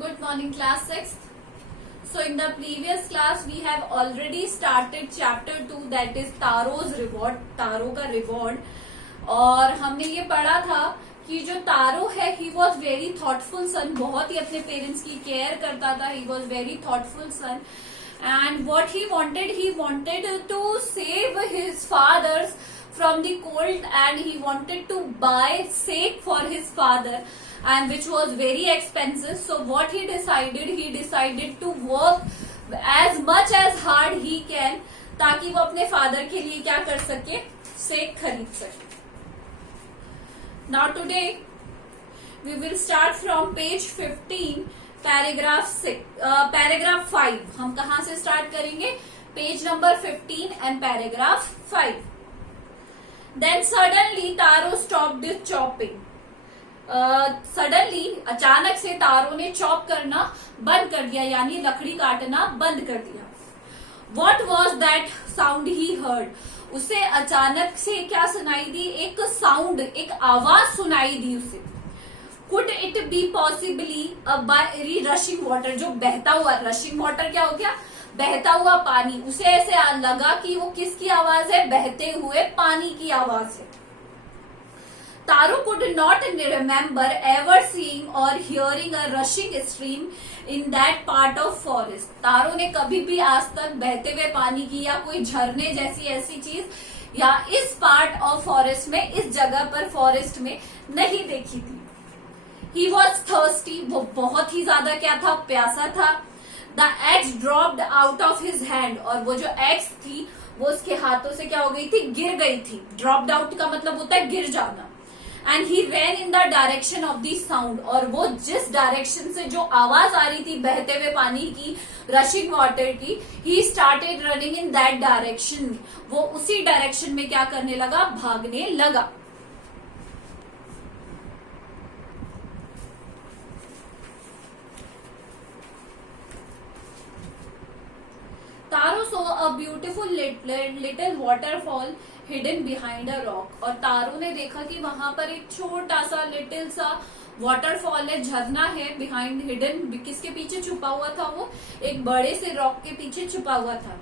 Good morning, class 6th. So in the previous class we have already started chapter 2, that is तारो's reward, तारो का reward. और हमने ये पढ़ा था कि जो तारो है he was very thoughtful son, बहुत ही अपने पेरेंट्स की केयर करता था. He was very thoughtful son and what he wanted to save his fathers from the cold and he wanted to buy sake for his father, and which was very expensive. So what he decided to work as much as hard he can ताकि वो अपने father के लिए क्या कर सके, सेक खरीद सके. Now today we will start from page 15 paragraph 5. हम कहाँ से स्टार्ट करेंगे? Page number 15 and paragraph 5. Then suddenly Taro stopped chopping. Suddenly अचानक से तारो ने चॉप करना बंद कर दिया, यानी लकड़ी काटना बंद कर दिया. What was that sound he heard? उसे अचानक से क्या सुनाई दी? एक साउंड, एक आवाज सुनाई दी उसे. Could it be possibly by rushing water? जो बहता हुआ, रशिंग वाटर क्या हो गया? बहता हुआ पानी. उसे ऐसे लगा कि वो किसकी आवाज है? बहते हुए पानी की आवाज है. Taro could not remember ever seeing or hearing a rushing stream in that part of forest. तारो ने कभी भी आज तक बहते हुए पानी की या कोई झरने जैसी ऐसी चीज या इस पार्ट ऑफ फॉरेस्ट में, इस जगह पर फॉरेस्ट में नहीं देखी थी. He was thirsty. वो बहुत ही ज्यादा क्या था? प्यासा था. The axe dropped out of his hand. और वो जो axe थी वो उसके हाथों से क्या हो गई थी? गिर गई थी. Dropped out का मतलब होता है गिर जाना. And he ran in the direction of the sound. और वो जिस डायरेक्शन से जो आवाज आ रही थी बहते हुए पानी की, रशिंग वाटर की, he started running in that direction. वो उसी डायरेक्शन में क्या करने लगा? भागने लगा. तारो saw a beautiful little waterfall hidden behind a rock. और तारो ने देखा कि वहां पर एक छोटा सा लिटिल सा वाटरफॉल है, झरना है, बिहाइंड हिडन. किसके पीछे छुपा हुआ था? वो एक बड़े से रॉक के पीछे छुपा हुआ था.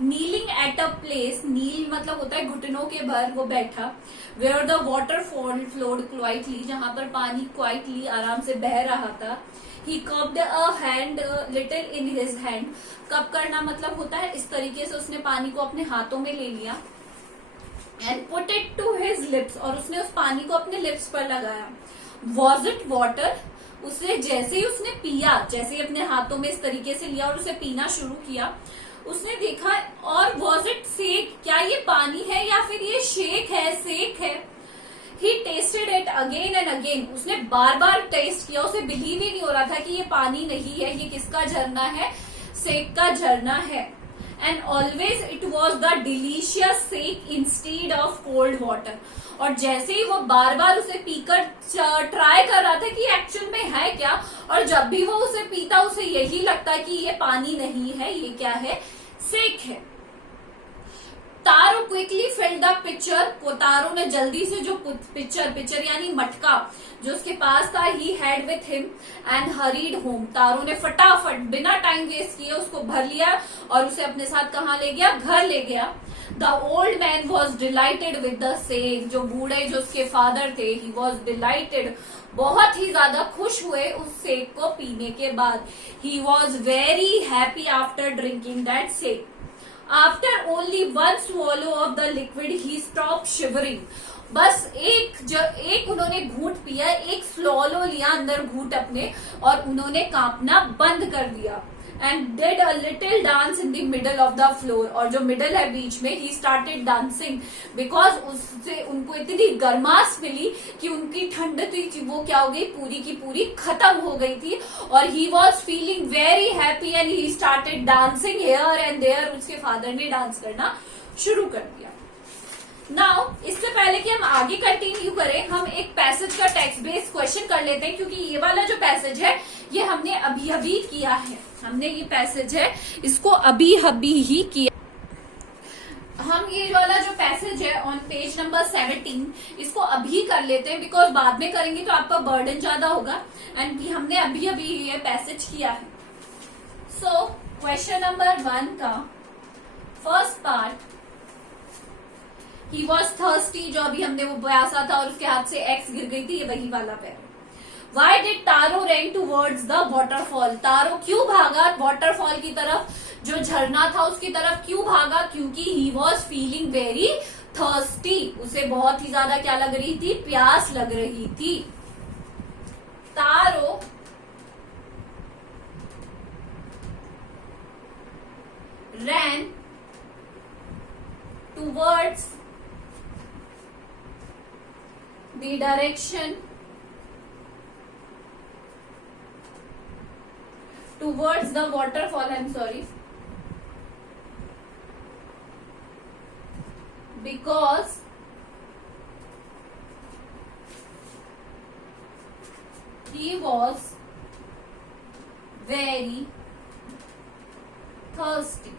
Kneeling at a place, kneel मतलब होता है घुटनों के भर वो बैठा. Where the waterfall flowed quietly, जहां पर पानी क्वाइटली आराम से बह रहा था. He cupped a hand little in his hand. Cup करना मतलब होता है इस तरीके से उसने पानी को अपने हाथों में ले लिया. And put it to his lips. और उसने उस पानी को अपने लिप्स पर लगाया. Was it water? उसे जैसे ही उसने पिया, जैसे ही अपने हाथों में इस तरीके से लिया और उसे पीना शुरू किया, उसने देखा. और was it shake? क्या ये पानी है या फिर ये शेक है, सेक है? He tasted it again and again. उसने बार बार टेस्ट किया. उसे बिलीव ही नहीं हो रहा था कि ये पानी नहीं है, ये किसका झरना है? सेक का झरना है. And always it was the delicious shake instead of cold water. और जैसे ही वो बार बार उसे पीकर ट्राई कर रहा था कि एक्चुअल में है क्या, और जब भी वो उसे पीता उसे यही लगता कि ये पानी नहीं है, ये क्या है? सेक है. तारो क्विकली फिल्ड द पिक्चर. वो तारो ने जल्दी से जो पिक्चर यानी मटका जो उसके पास था, he had with him and hurried home. Taro ने फटाफट बिना टाइम वेस्ट किए उसको भर लिया और उसे अपने साथ कहाँ ले गया? घर ले गया. The old man was dilated with the sake. जो बूढ़े जो उसके फादर थे, ही वॉज डिलाइटेड, बहुत ही ज्यादा खुश हुए उस सेक को पीने के बाद. He was very happy after drinking that sake. After only one swallow of the liquid, he stopped shivering. बस एक उन्होंने घूंट पिया, एक swallow लिया अंदर घूंट अपने, और उन्होंने कांपना बंद कर दिया. And did a little dance in the middle of the floor. और जो मिडल है बीच में, he started dancing because उससे उनको इतनी गर्माश मिली कि उनकी ठंड थी वो क्या हो गई? पूरी की पूरी खत्म हो गई थी. और he was feeling very happy and he started dancing here and there. उसके फादर ने डांस करना शुरू कर दिया. नाउ इससे पहले कि हम आगे कंटिन्यू करें, हम एक पैसेज का टेक्स्ट बेस्ड क्वेश्चन कर लेते हैं, क्योंकि ये वाला जो पैसेज है ये हमने अभी किया है. हमने ये पैसेज है इसको अभी ही किया. हम ये वाला जो पैसेज है ऑन पेज नंबर 17 इसको अभी कर लेते हैं, बिकॉज बाद में करेंगे तो आपका बर्डन ज्यादा होगा, एंड हमने अभी अभी ये पैसेज किया है। सो क्वेश्चन नंबर 1 का first part, he was thirsty, जो अभी हमने वो प्यासा था और उसके हाथ से एक्स गिर गई थी, ये वही वाला पैर। Why did Taro run towards the waterfall, Taro क्यों भागा वाटरफॉल की तरफ, जो झरना था उसकी तरफ क्यों भागा, क्योंकि he was feeling very thirsty, उसे बहुत ही ज्यादा क्या लग रही थी, प्यास लग रही थी। तारो ran towards the direction towards the waterfall, I'm sorry, because he was very thirsty,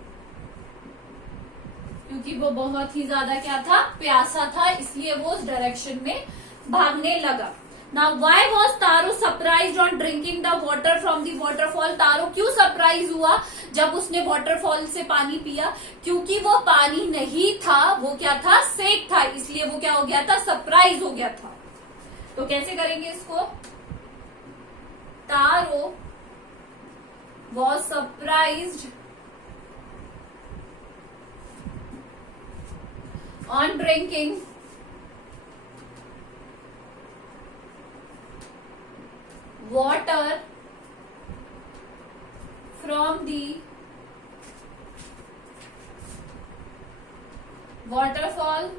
क्योंकि वो बहुत ही ज्यादा क्या था, प्यासा था, इसलिए वो उस डायरेक्शन में भागने लगा। Now why was Taro surprised on drinking the water from the waterfall, Taro क्यों सरप्राइज हुआ जब उसने वाटरफॉल से पानी पिया, क्योंकि वो पानी नहीं था, वो क्या था, सेक था, इसलिए वो क्या हो गया था, सरप्राइज हो गया था। तो कैसे करेंगे इसको, Taro was surprised on drinking water from the waterfall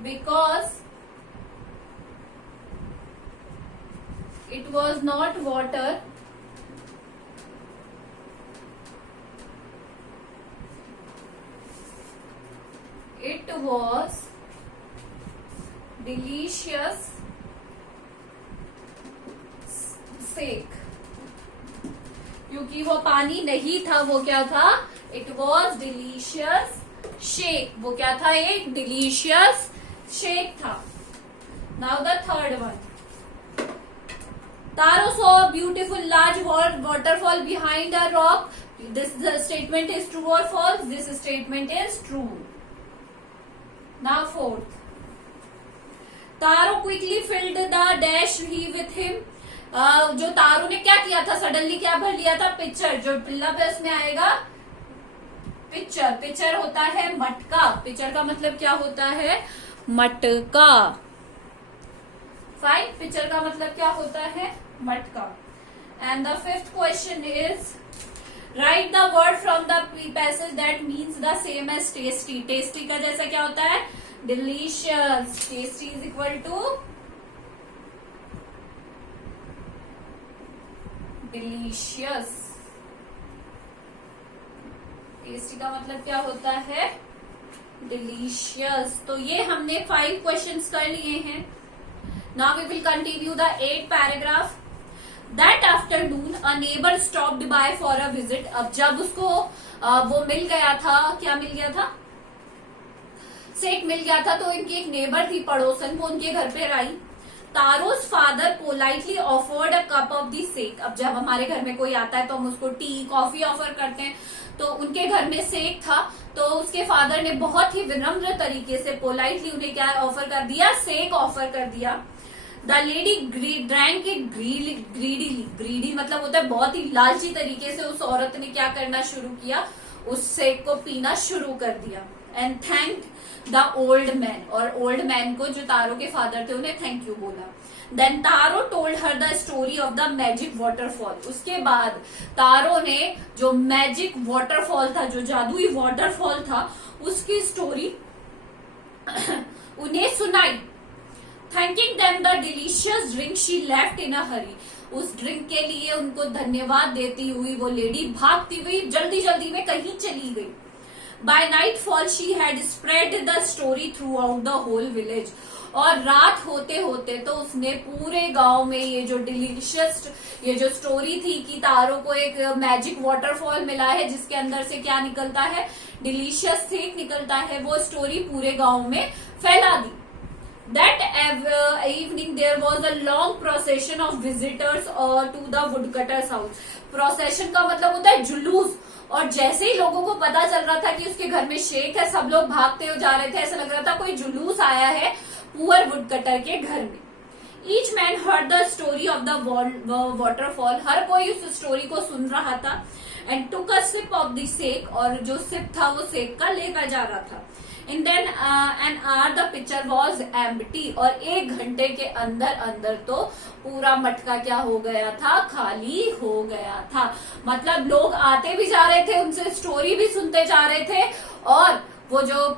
because it was not water, it was delicious shake, क्योंकि वो पानी नहीं था, वो क्या था, इट वॉज डिलीशियस शेक, वो क्या था, एक डिलीशियस शेक था। Now the third one, taro saw a beautiful large waterfall behind a rock, this statement is true or false, this statement is true। Now fourth, taro quickly filled the dash he with him, जो तारो ने क्या किया था, suddenly क्या भर लिया था, picture, जो पिल्ला पे उसमें आएगा पिक्चर, पिक्चर होता है मटका, पिक्चर का मतलब क्या होता है, मटका, फाइन, पिक्चर का मतलब क्या होता है, मटका। And the fifth question is, write the word from the passage that means the same as tasty, tasty का जैसा क्या होता है, delicious, tasty is equal to delicious, tasty का मतलब क्या होता है, डिलीशियस। तो ये हमने 5 क्वेश्चंस कर लिए हैं। Now we will continue the 8th paragraph. That afternoon a neighbour stopped by for a visit, अब जब उसको वो मिल गया था, क्या मिल गया था, सेक मिल गया था, तो इनकी एक नेबर थी पड़ोसन, वो उनके घर पे आई। Taro's father politely offered a cup of the sake, अब जब हमारे घर में कोई आता है तो हम उसको टी कॉफी ऑफर करते हैं, तो उनके घर में सेक था, तो उसके फादर ने बहुत ही विनम्र तरीके से पोलाइटली उन्हें क्या ऑफर कर दिया, सेक ऑफर कर दिया। The lady drank it greedy मतलब होता है बहुत ही लालची तरीके से उस औरत ने क्या करना शुरू किया, उस सेक को पीना शुरू कर दिया। And thank the old man, और ओल्ड मैन को, जो तारो के फादर थे, उन्हें थैंक यू बोला। Then Taro told her the story of the magic waterfall, उसके बाद तारो ने जो मैजिक वाटरफॉल था, जो जादुई वाटरफॉल था, उसकी स्टोरी उन्हें सुनाई। Thanking them the delicious drink she left in a hurry, उस ड्रिंक के लिए उनको धन्यवाद देती हुई वो लेडी भागती हुई जल्दी जल्दी में कहीं चली गई। By nightfall she had spread the story throughout the whole village, और रात होते होते तो उसने पूरे गांव में ये जो डिलीशियस, ये जो स्टोरी थी कि तारो को एक मैजिक वाटरफॉल मिला है जिसके अंदर से क्या निकलता है, डिलीशियस थिंग निकलता है, वो स्टोरी पूरे गांव में फैला दी. That evening there was a long procession of visitors to the woodcutter's house. Procession का मतलब होता है जुलूस. और जैसे ही लोगों को पता चल रहा था कि उसके घर में शेख है, सब लोग भागते हुए जा रहे थे. ऐसा लग रहा था कोई जुलूस आया है पुअर वुडकटर के घर में. Each man heard the story of the waterfall. हर कोई उस स्टोरी को सुन रहा था. And took a sip of the sake. और जो सिप था वो सेक का लेकर जा रहा था. And then an hour the pitcher was empty. और 1 घंटे के अंदर अंदर तो पूरा मटका क्या हो गया था, खाली हो गया था. मतलब लोग आते भी जा रहे थे, उनसे स्टोरी भी सुनते जा रहे थे, और वो जो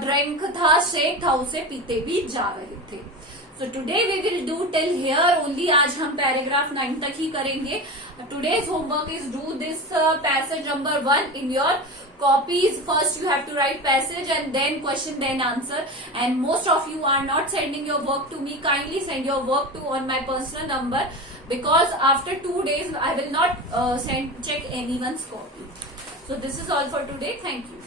ड्रिंक था, शेक था, उसे पीते भी जा रहे थे. So today we will do till here only. आज हम पैराग्राफ 9 तक ही करेंगे. Today's homework is do this passage number 1 in your copies. First you have to write passage and then question then answer. And most of you are not sending your work to me. Kindly send your work to on my personal number, because after 2 days I will not check anyone's copy. So this is all for today. Thank you.